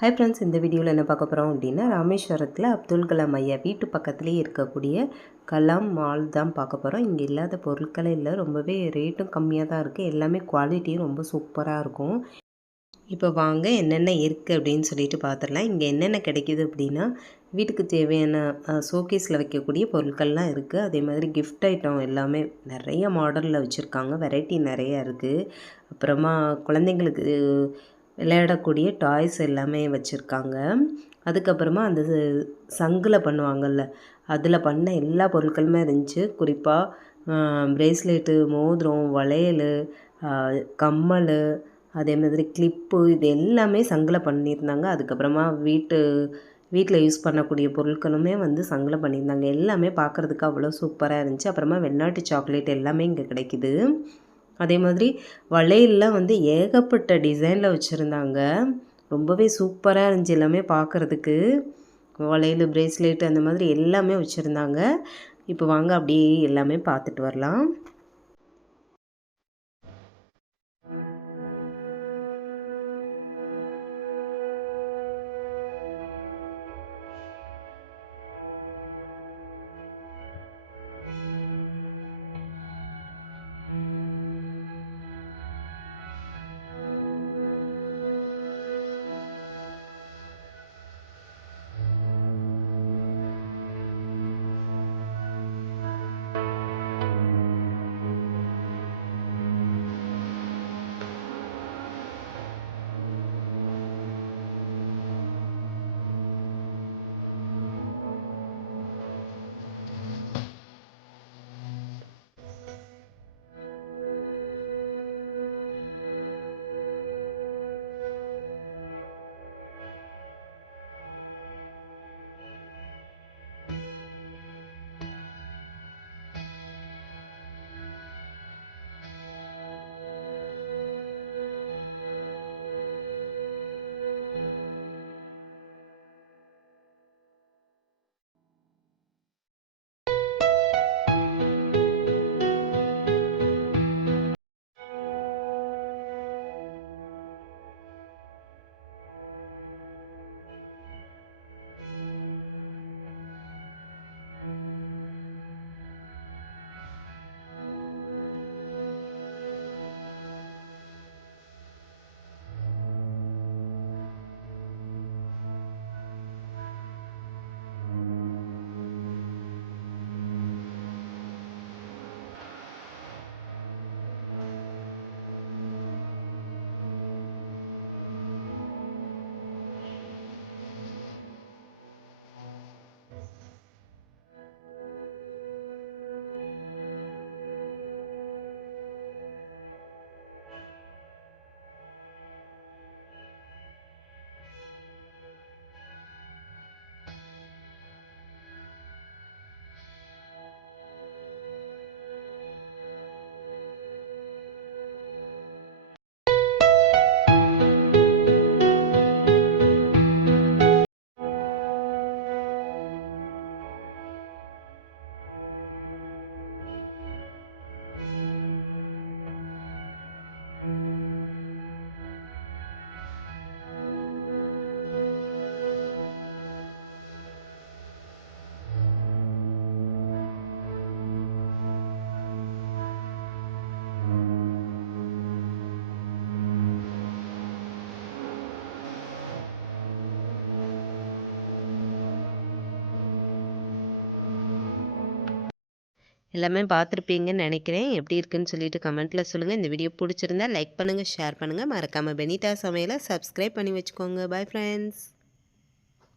Hi friends, இந்த வீடியோவில் என்ன பார்க்க போகிறோம் அப்படின்னா, ராமேஸ்வரத்தில் அப்துல் கலாம் ஐயா வீட்டு பக்கத்துலேயே இருக்கக்கூடிய கலாம் மால் தான் பார்க்க போகிறோம். இங்கே இல்லாத பொருட்களே இல்லை, ரொம்பவே ரேட்டும் கம்மியாக தான் இருக்குது. எல்லாமே குவாலிட்டியும் ரொம்ப சூப்பராக இருக்கும். இப்போ வாங்க என்னென்ன இருக்குது அப்படின்னு சொல்லிட்டு பார்த்துடலாம். இங்கே என்னென்ன கிடைக்கிது அப்படின்னா, வீட்டுக்கு தேவையான ஷோகேஸில் வைக்கக்கூடிய பொருட்கள்லாம் இருக்குது. அதே மாதிரி கிஃப்ட் ஐட்டம் எல்லாமே நிறைய மாடலில் வச்சுருக்காங்க. வெரைட்டி நிறையா இருக்குது. அப்புறமா குழந்தைங்களுக்கு விளையாடக்கூடிய டாய்ஸ் எல்லாமே வச்சுருக்காங்க. அதுக்கப்புறமா அந்த சங்கில் பண்ணுவாங்கள்ல, அதில் பண்ண எல்லா பொருட்களுமே இருந்துச்சு. குறிப்பாக பிரேஸ்லெட்டு, மோதிரம், வளையல், கம்மல், அதே மாதிரி கிளிப்பு, இது எல்லாமே சங்கில் பண்ணியிருந்தாங்க. அதுக்கப்புறமா வீட்டில் யூஸ் பண்ணக்கூடிய பொருட்களுமே வந்து சங்கில் பண்ணியிருந்தாங்க. எல்லாமே பார்க்குறதுக்கு அவ்வளோ சூப்பராக இருந்துச்சு. அப்புறமா வெளிநாட்டு சாக்லேட் எல்லாமே இங்கே கிடைக்கிது. அதே மாதிரி வளையல்லாம் வந்து ஏகப்பட்ட டிசைனில் வச்சுருந்தாங்க. ரொம்பவே சூப்பராக இருந்துச்சு எல்லாமே பார்க்குறதுக்கு. வளையல், பிரேஸ்லெட் அந்த மாதிரி எல்லாமே வச்சுருந்தாங்க. இப்போ வாங்க அப்படியே எல்லாமே பார்த்துட்டு வரலாம். எல்லாமே பார்த்துருப்பீங்கன்னு நினைக்கிறேன். எப்படி இருக்குன்னு சொல்லிட்டு கமெண்ட்டில் சொல்லுங்கள். இந்த வீடியோ பிடிச்சிருந்தா லைக் பண்ணுங்கள், ஷேர் பண்ணுங்கள். மறக்காமல் பெனிதா சமையலை சப்ஸ்கிரைப் பண்ணி வச்சுக்கோங்க. Bye friends.